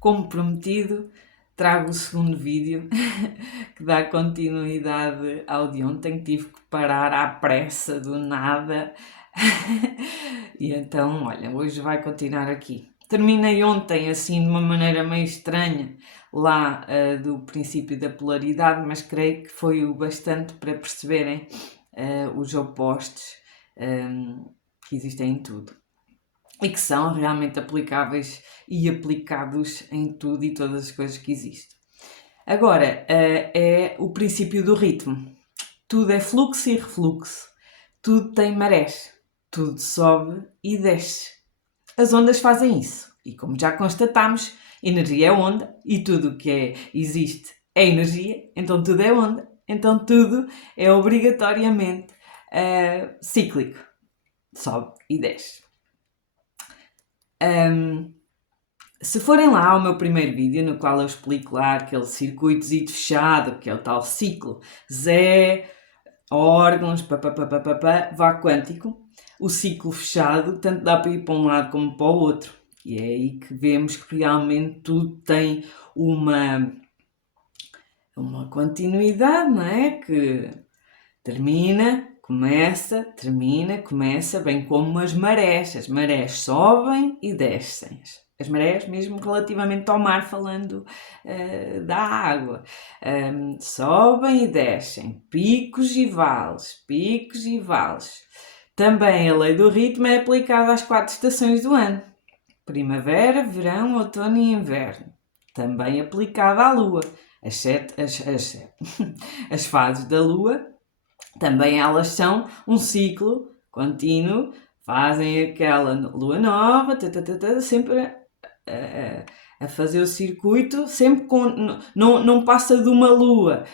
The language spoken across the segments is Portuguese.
como prometido, trago o segundo vídeo que dá continuidade ao de ontem. Tive que parar à pressa do nada e então, olha, hoje vai continuar aqui. Terminei ontem assim de uma maneira meio estranha lá do princípio da polaridade, mas creio que foi o bastante para perceberem os opostos que existem em tudo e que são realmente aplicáveis e aplicados em tudo e todas as coisas que existem. Agora, é o princípio do ritmo. Tudo é fluxo e refluxo. Tudo tem marés. Tudo sobe e desce. As ondas fazem isso. E como já constatamos, energia é onda e tudo o que existe é energia, então tudo é onda, então tudo é obrigatoriamente cíclico. Sobe e desce. Se forem lá ao meu primeiro vídeo, no qual eu explico lá aquele circuitozito fechado, que é o tal ciclo Zé, órgãos, vá quântico, o ciclo fechado tanto dá para ir para um lado como para o outro. E é aí que vemos que realmente tudo tem uma continuidade, não é? Que termina, começa, termina, começa, bem como as marés. As marés sobem e descem. As marés, mesmo relativamente ao mar, falando da água. Sobem e descem. Picos e vales. Picos e vales. Também a lei do ritmo é aplicada às 4 estações do ano. Primavera, verão, outono e inverno. Também aplicada à Lua. As fases da Lua também elas são um ciclo contínuo, fazem aquela lua nova, sempre a fazer o circuito, sempre não passa de uma lua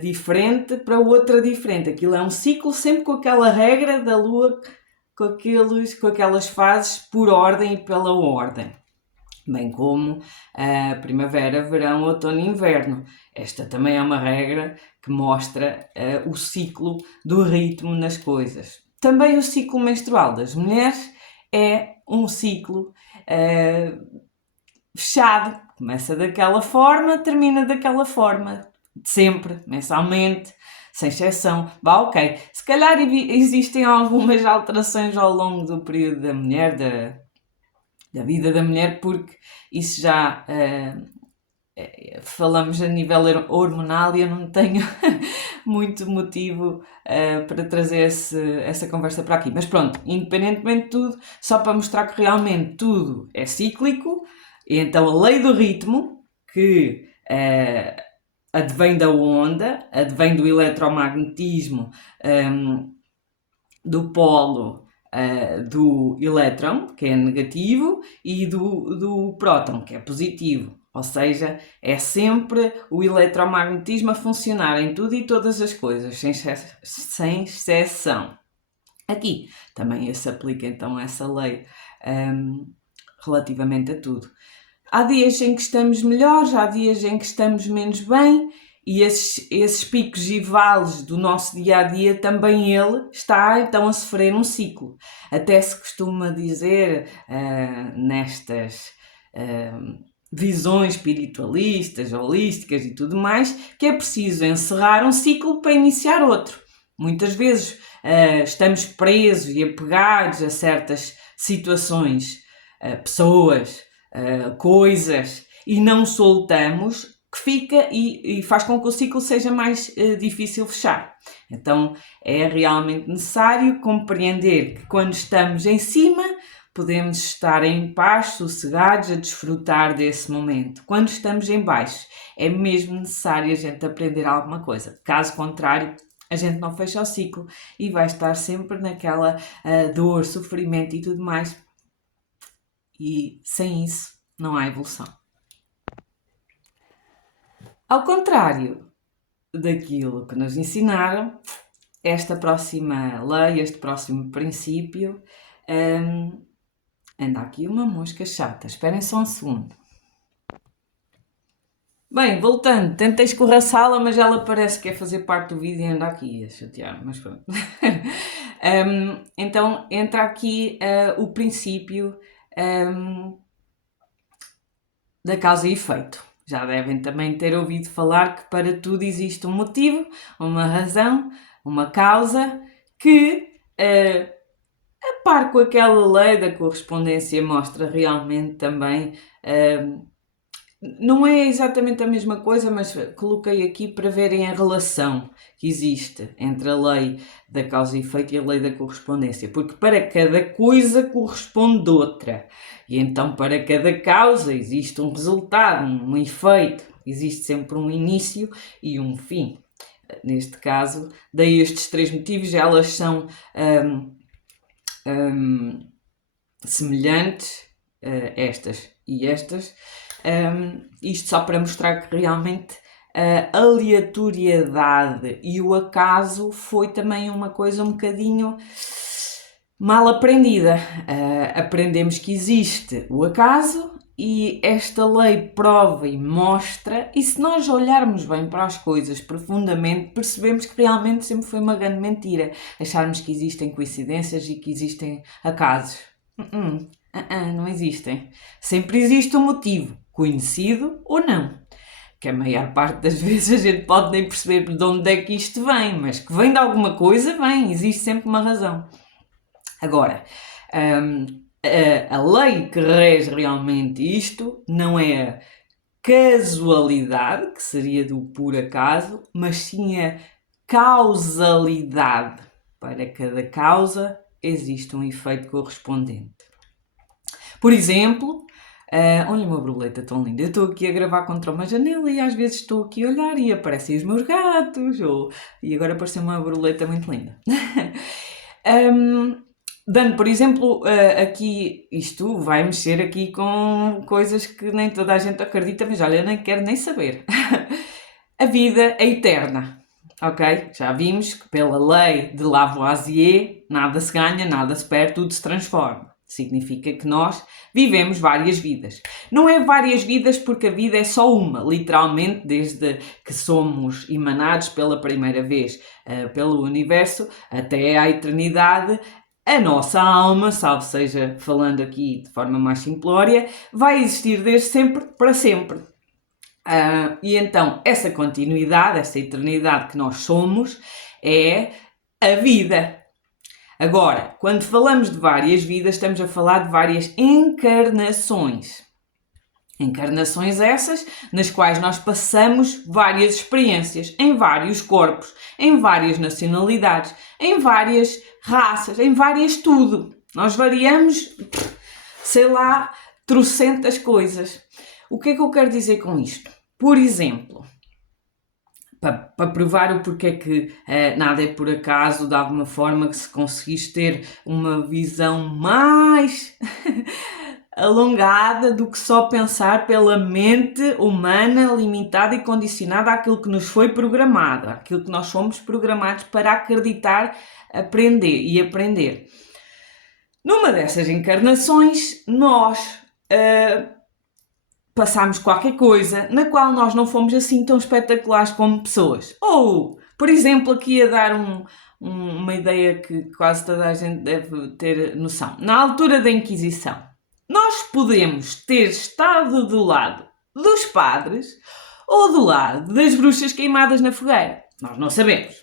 diferente para outra diferente. Aquilo é um ciclo sempre com aquela regra da lua, com aquelas fases por ordem e pela ordem. Bem como primavera, verão, outono e inverno. Esta também é uma regra que mostra o ciclo do ritmo nas coisas. Também o ciclo menstrual das mulheres é um ciclo fechado. Começa daquela forma, termina daquela forma. Sempre, mensalmente, sem exceção. Ok. Se calhar existem algumas alterações ao longo do período da mulher, da vida da mulher, porque isso já falamos a nível hormonal e eu não tenho muito motivo para trazer essa conversa para aqui. Mas pronto, independentemente de tudo, só para mostrar que realmente tudo é cíclico, e então a lei do ritmo, que advém da onda, advém do eletromagnetismo, do polo do elétron, que é negativo, e do próton, que é positivo. Ou seja, é sempre o eletromagnetismo a funcionar em tudo e todas as coisas, sem exceção. Aqui também se aplica então essa lei relativamente a tudo. Há dias em que estamos melhores, há dias em que estamos menos bem, e esses picos e vales do nosso dia-a-dia, também ele está então a sofrer um ciclo. Até se costuma dizer nestas visões espiritualistas, holísticas e tudo mais, que é preciso encerrar um ciclo para iniciar outro. Muitas vezes estamos presos e apegados a certas situações, pessoas, coisas, e não soltamos, que fica e faz com que o ciclo seja mais difícil fechar. Então é realmente necessário compreender que quando estamos em cima podemos estar em paz, sossegados, a desfrutar desse momento. Quando estamos em baixo é mesmo necessário a gente aprender alguma coisa. Caso contrário, a gente não fecha o ciclo e vai estar sempre naquela dor, sofrimento e tudo mais. E sem isso não há evolução. Ao contrário daquilo que nos ensinaram, esta próxima lei, este próximo princípio, anda aqui uma mosca chata. Esperem só um segundo. Bem, voltando, tentei escorraçá-la, mas ela parece que quer fazer parte do vídeo e anda aqui a chatear, mas pronto. Então entra aqui o princípio da causa e efeito. Já devem também ter ouvido falar que para tudo existe um motivo, uma razão, uma causa, que, a par com aquela lei da correspondência, mostra realmente também. Não é exatamente a mesma coisa, mas coloquei aqui para verem a relação que existe entre a lei da causa e efeito e a lei da correspondência, porque para cada coisa corresponde outra, e então para cada causa existe um resultado, um efeito, existe sempre um início e um fim. Neste caso, daí estes 3 motivos, elas são semelhantes, estas e estas. Isto só para mostrar que realmente a aleatoriedade e o acaso foi também uma coisa um bocadinho mal aprendida. Aprendemos que existe o acaso e esta lei prova e mostra, e se nós olharmos bem para as coisas profundamente, percebemos que realmente sempre foi uma grande mentira acharmos que existem coincidências e que existem acasos. Não existem. Sempre existe um motivo, conhecido ou não. Que a maior parte das vezes a gente pode nem perceber de onde é que isto vem, mas que vem de alguma coisa, vem, existe sempre uma razão. Agora, a lei que rege realmente isto não é a casualidade, que seria do por acaso, mas sim a causalidade. Para cada causa existe um efeito correspondente. Por exemplo, olha uma borboleta tão linda, eu estou aqui a gravar contra uma janela e às vezes estou aqui a olhar e aparecem os meus gatos, e agora apareceu uma borboleta muito linda. Dando, por exemplo, aqui, isto vai mexer aqui com coisas que nem toda a gente acredita, mas olha, eu nem quero nem saber. A vida é eterna, ok? Já vimos que pela lei de Lavoisier, nada se ganha, nada se perde, tudo se transforma. Significa que nós vivemos várias vidas. Não é várias vidas porque a vida é só uma, literalmente, desde que somos emanados pela primeira vez pelo universo até à eternidade. A nossa alma, salvo seja falando aqui de forma mais simplória, vai existir desde sempre para sempre. E então essa continuidade, essa eternidade que nós somos, é a vida. Agora, quando falamos de várias vidas, estamos a falar de várias encarnações. Encarnações essas nas quais nós passamos várias experiências, em vários corpos, em várias nacionalidades, em várias raças, em várias tudo. Nós variamos, sei lá, trocentas coisas. O que é que eu quero dizer com isto? Por exemplo, para provar o porquê que nada é por acaso, de alguma forma que se conseguisse ter uma visão mais alongada do que só pensar pela mente humana limitada e condicionada àquilo que nos foi programado, àquilo que nós somos programados para acreditar, aprender e aprender. Numa dessas encarnações, nós passámos qualquer coisa na qual nós não fomos assim tão espetaculares como pessoas. Ou, por exemplo, aqui a dar uma ideia que quase toda a gente deve ter noção. Na altura da Inquisição, nós podemos ter estado do lado dos padres ou do lado das bruxas queimadas na fogueira. Nós não sabemos.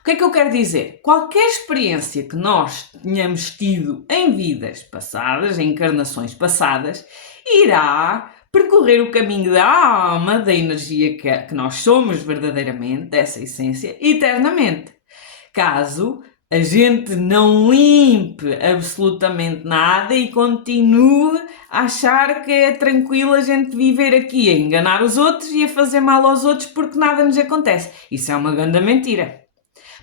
O que é que eu quero dizer? Qualquer experiência que nós tenhamos tido em vidas passadas, em encarnações passadas, irá percorrer o caminho da alma, da energia que nós somos verdadeiramente, dessa essência, eternamente. Caso a gente não limpe absolutamente nada e continue a achar que é tranquilo a gente viver aqui a enganar os outros e a fazer mal aos outros porque nada nos acontece. Isso é uma grande mentira.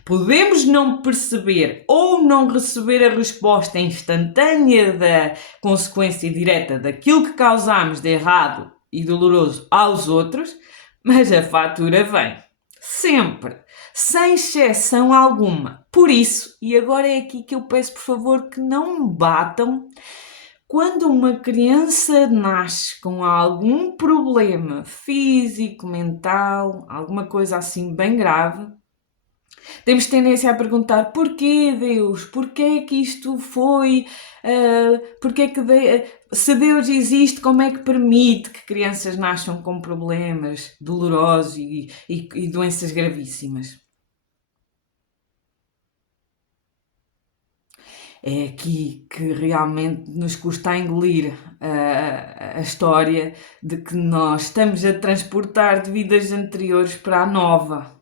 Podemos não perceber ou não receber a resposta instantânea da consequência direta daquilo que causamos de errado e doloroso aos outros, mas a fatura vem. Sempre. Sem exceção alguma. Por isso, e agora é aqui que eu peço por favor que não me batam, quando uma criança nasce com algum problema físico, mental, alguma coisa assim bem grave, Temos tendência a perguntar porquê Deus? Porquê é que isto foi? Porquê é que se Deus existe, como é que permite que crianças nasçam com problemas dolorosos e doenças gravíssimas? É aqui que realmente nos custa engolir a história de que nós estamos a transportar de vidas anteriores para a nova,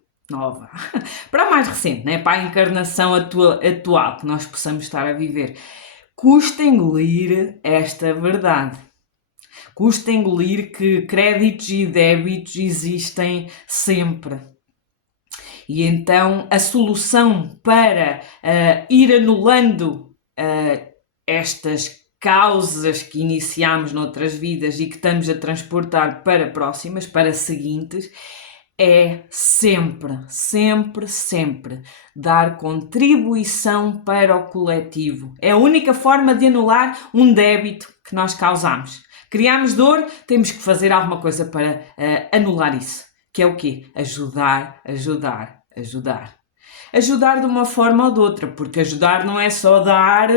para a mais recente, né? Para a encarnação atual que nós possamos estar a viver. Custa engolir esta verdade. Custa engolir que créditos e débitos existem sempre. E então a solução para ir anulando estas causas que iniciamos noutras vidas e que estamos a transportar para próximas, para seguintes, é sempre, sempre, sempre dar contribuição para o coletivo. É a única forma de anular um débito que nós causamos. Criamos dor, temos que fazer alguma coisa para anular isso. Que é o quê? Ajudar, ajudar, ajudar. Ajudar de uma forma ou de outra, porque ajudar não é só dar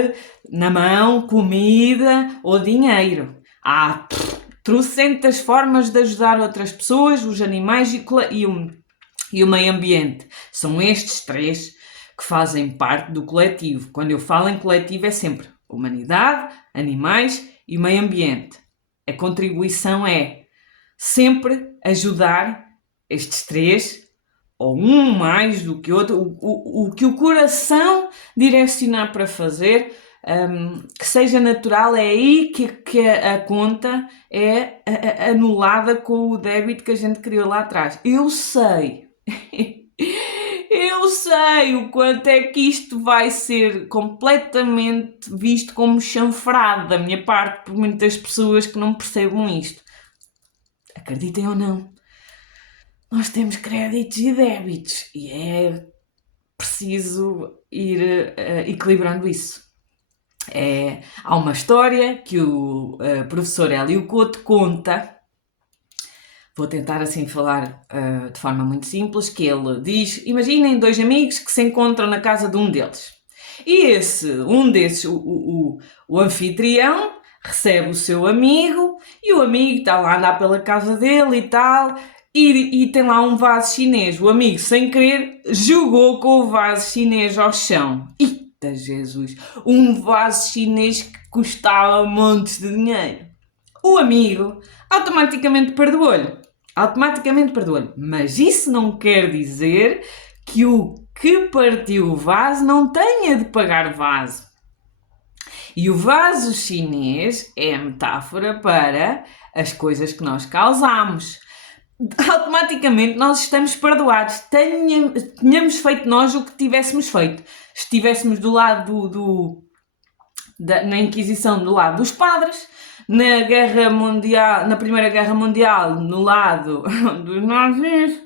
na mão comida ou dinheiro. Há trocentas formas de ajudar outras pessoas, os animais e o meio ambiente. São estes três que fazem parte do coletivo. Quando eu falo em coletivo é sempre humanidade, animais e meio ambiente. A contribuição é sempre ajudar estes três, ou um mais do que outro, o que o coração direcionar para fazer, que seja natural, é aí que a conta é anulada com o débito que a gente criou lá atrás. Eu sei, eu sei o quanto é que isto vai ser completamente visto como chanfrado da minha parte por muitas pessoas que não percebam isto. Acreditem ou não, nós temos créditos e débitos e é preciso ir equilibrando isso. Há uma história que o professor Hélio Couto conta, vou tentar assim falar de forma muito simples, que ele diz, imaginem dois amigos que se encontram na casa de um deles. E um desses, o anfitrião, recebe o seu amigo e o amigo está lá a andar pela casa dele e tal, e tem lá um vaso chinês. O amigo, sem querer, jogou com o vaso chinês ao chão. Eita Jesus! Um vaso chinês que custava montes de dinheiro. O amigo automaticamente perdoou-lhe. Mas isso não quer dizer que o que partiu o vaso não tenha de pagar vaso. E o vaso chinês é a metáfora para as coisas que nós causamos. Automaticamente nós estamos perdoados. Tenhamos feito nós o que tivéssemos feito. Estivéssemos do lado na Inquisição, do lado dos padres, na Primeira Guerra Mundial, no lado dos nazis,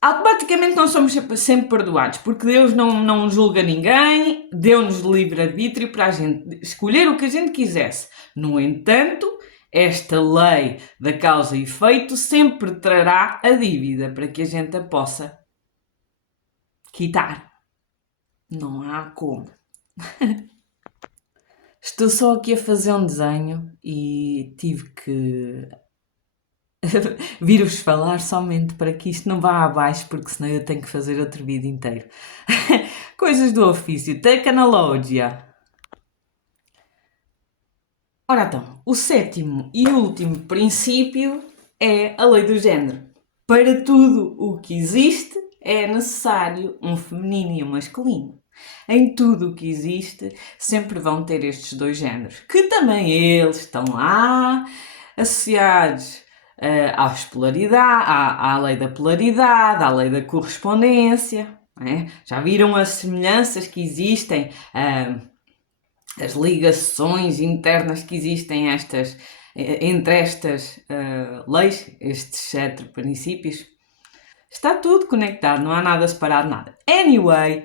automaticamente nós somos sempre perdoados, porque Deus não julga ninguém, deu-nos livre-arbítrio para a gente escolher o que a gente quisesse. No entanto, esta lei da causa e efeito sempre trará a dívida para que a gente a possa quitar. Não há como. Estou só aqui a fazer um desenho e tive que vir-vos falar somente para que isto não vá abaixo, porque senão eu tenho que fazer outro vídeo inteiro. Coisas do ofício, tecnologia. Ora então, o sétimo e último princípio é a lei do género. Para tudo o que existe é necessário um feminino e um masculino. Em tudo o que existe sempre vão ter estes dois géneros, que também eles estão lá associados à lei da polaridade, à lei da correspondência. Já viram as semelhanças que existem, as ligações internas que existem entre estas leis, estes 7 princípios? Está tudo conectado, não há nada separado, nada. Anyway,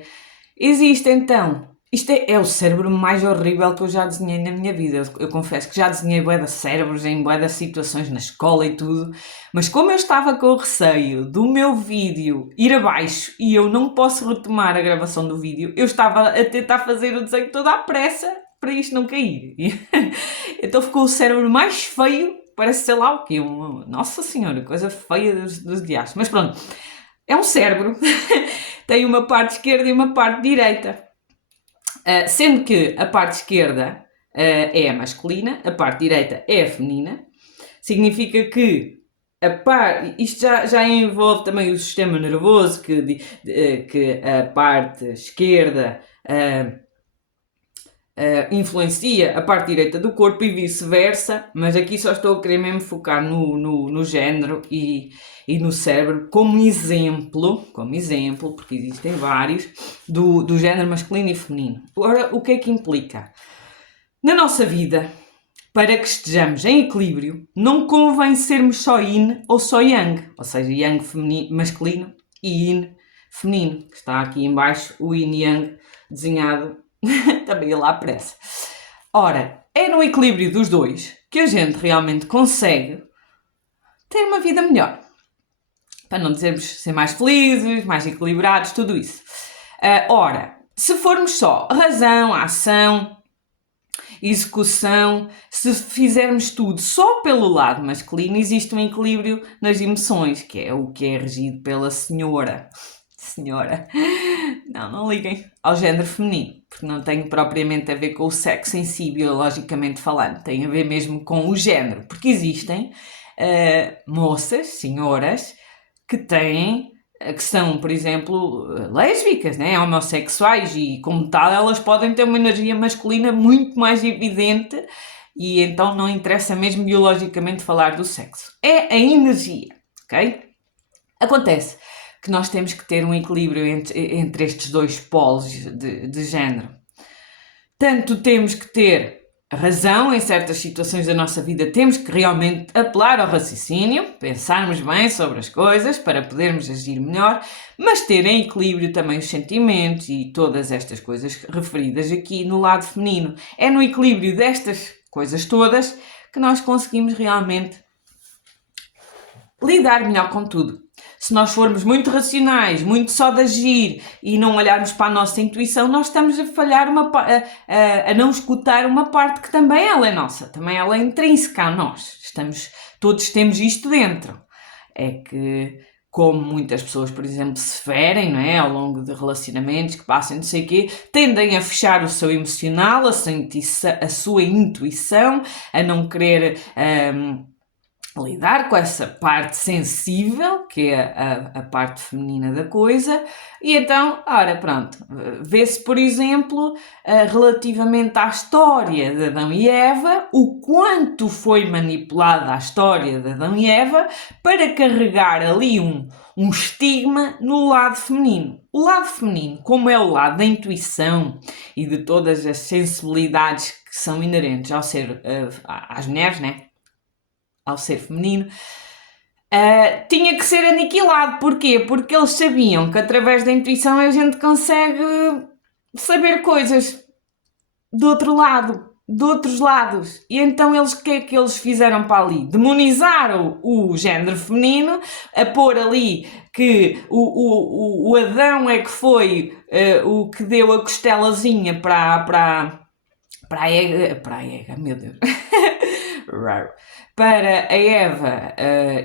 existe então Isto é o cérebro mais horrível que eu já desenhei na minha vida. Eu confesso que já desenhei bué de cérebros em bué de situações na escola e tudo, mas como eu estava com o receio do meu vídeo ir abaixo e eu não posso retomar a gravação do vídeo, eu estava a tentar fazer o desenho toda à pressa para isto não cair. Então ficou o cérebro mais feio, parece sei lá o quê. Nossa Senhora, coisa feia dos dias. Mas pronto, é um cérebro, tem uma parte esquerda e uma parte direita. Sendo que a parte esquerda é a masculina, a parte direita é a feminina, significa que isto já envolve também o sistema nervoso, que a parte esquerda influencia a parte direita do corpo e vice-versa, mas aqui só estou a querer mesmo focar no género e no cérebro como exemplo, porque existem vários, do género masculino e feminino. Ora, o que é que implica? Na nossa vida, para que estejamos em equilíbrio, não convém sermos só yin ou só yang, ou seja, yang masculino e yin feminino, que está aqui em baixo o yin yang desenhado também ele aparece. Ora, é no equilíbrio dos dois que a gente realmente consegue ter uma vida melhor. Para não dizermos ser mais felizes, mais equilibrados, tudo isso. Ora, se formos só razão, ação, execução, se fizermos tudo só pelo lado masculino, existe um equilíbrio nas emoções, que é o que é regido pela senhora. Não liguem ao género feminino, porque não tem propriamente a ver com o sexo em si, biologicamente falando, tem a ver mesmo com o género, porque existem moças, senhoras, que são, por exemplo, lésbicas, né? Homossexuais, e como tal elas podem ter uma energia masculina muito mais evidente, e então não interessa mesmo biologicamente falar do sexo. É a energia, ok? Acontece que nós temos que ter um equilíbrio entre estes dois polos de género. Tanto temos que ter razão em certas situações da nossa vida, temos que realmente apelar ao raciocínio, pensarmos bem sobre as coisas para podermos agir melhor, mas ter em equilíbrio também os sentimentos e todas estas coisas referidas aqui no lado feminino. É no equilíbrio destas coisas todas que nós conseguimos realmente lidar melhor com tudo. Se nós formos muito racionais, muito só de agir e não olharmos para a nossa intuição, nós estamos a falhar, a não escutar uma parte que também ela é nossa, também ela é intrínseca a nós. Todos temos isto dentro. É que, como muitas pessoas, por exemplo, se ferem, não é? Ao longo de relacionamentos que passam, não sei o quê, tendem a fechar o seu emocional, a sua intuição, a não querer lidar com essa parte sensível, que é a parte feminina da coisa, e então, ora, pronto, vê-se, por exemplo, relativamente à história de Adão e Eva, o quanto foi manipulada a história de Adão e Eva para carregar ali um estigma no lado feminino. O lado feminino, como é o lado da intuição e de todas as sensibilidades que são inerentes ao ser, às mulheres, né? Ao ser feminino, tinha que ser aniquilado. Porquê? Porque eles sabiam que através da intuição a gente consegue saber coisas do outro lado, de outros lados. E então o que é que eles fizeram para ali? Demonizaram o género feminino, a pôr ali que o Adão é que foi o que deu a costelazinha para a Ega, meu Deus. Para a Eva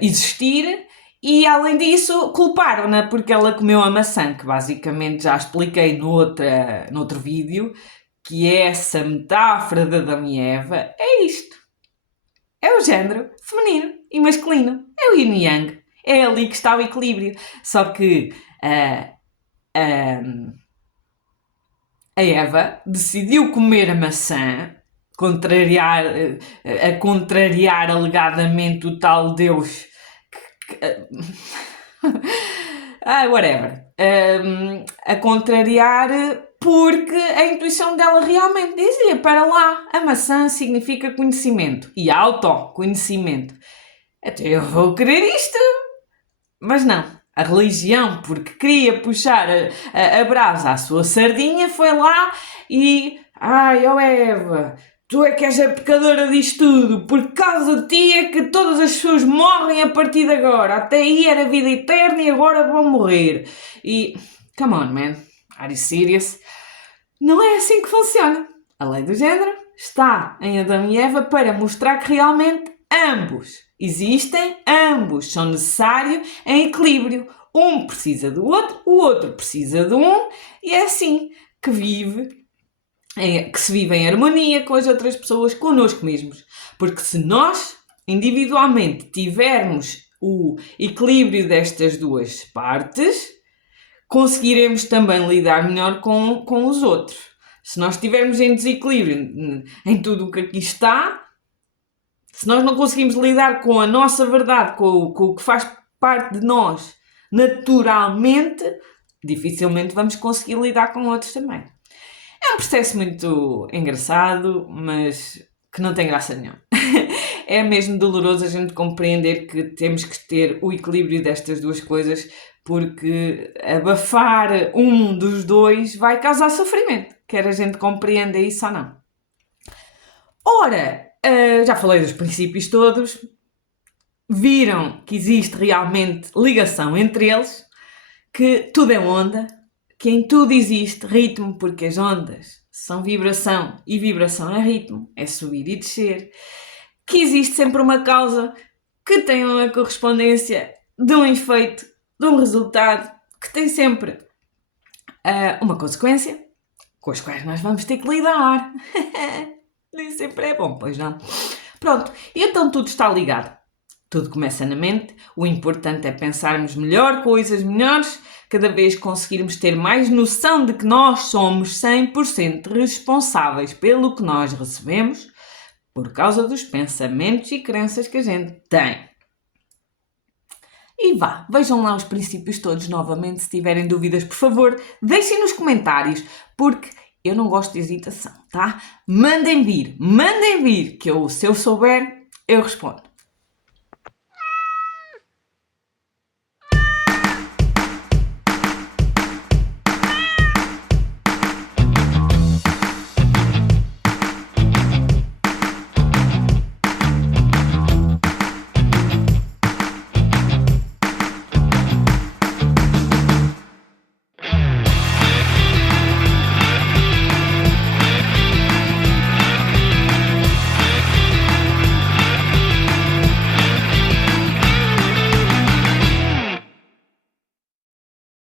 existir, e além disso culparam-na porque ela comeu a maçã, que basicamente já expliquei no outro vídeo, que é essa metáfora de Adão e Eva, é isto. É o género feminino e masculino. É o yin e yang. É ali que está o equilíbrio. Só que a Eva decidiu comer a maçã, a contrariar alegadamente o tal Deus whatever, a contrariar porque a intuição dela realmente dizia, para lá, a maçã significa conhecimento e autoconhecimento, então eu vou querer isto, mas não, a religião, porque queria puxar a brasa à sua sardinha, foi lá e... Ai, ó Eva, tu é que és a pecadora disto tudo, por causa de ti é que todas as pessoas morrem a partir de agora, até aí era vida eterna e agora vão morrer. E, come on man, are you serious? Não é assim que funciona. A lei do género está em Adão e Eva para mostrar que realmente ambos existem, ambos são necessários em equilíbrio. Um precisa do outro, o outro precisa de um, e é assim que se vive em harmonia com as outras pessoas, connosco mesmos. Porque se nós, individualmente, tivermos o equilíbrio destas duas partes, conseguiremos também lidar melhor com os outros. Se nós estivermos em desequilíbrio em tudo o que aqui está, se nós não conseguimos lidar com a nossa verdade, com o que faz parte de nós naturalmente, dificilmente vamos conseguir lidar com outros também. É um processo muito engraçado, mas que não tem graça nenhuma. É mesmo doloroso a gente compreender que temos que ter o equilíbrio destas duas coisas, porque abafar um dos dois vai causar sofrimento, quer a gente compreenda isso ou não. Ora, já falei dos princípios todos, viram que existe realmente ligação entre eles, que tudo é onda, que em tudo existe ritmo, porque as ondas são vibração e vibração é ritmo, é subir e descer, que existe sempre uma causa que tem uma correspondência de um efeito, de um resultado, que tem sempre uma consequência com as quais nós vamos ter que lidar. Nem sempre é bom, pois não? Pronto, e então tudo está ligado. Tudo começa na mente, o importante é pensarmos melhor, coisas melhores, cada vez conseguirmos ter mais noção de que nós somos 100% responsáveis pelo que nós recebemos por causa dos pensamentos e crenças que a gente tem. E vá, vejam lá os princípios todos novamente, se tiverem dúvidas, por favor, deixem nos comentários, porque eu não gosto de hesitação, tá? Mandem vir, que eu, se eu souber, eu respondo.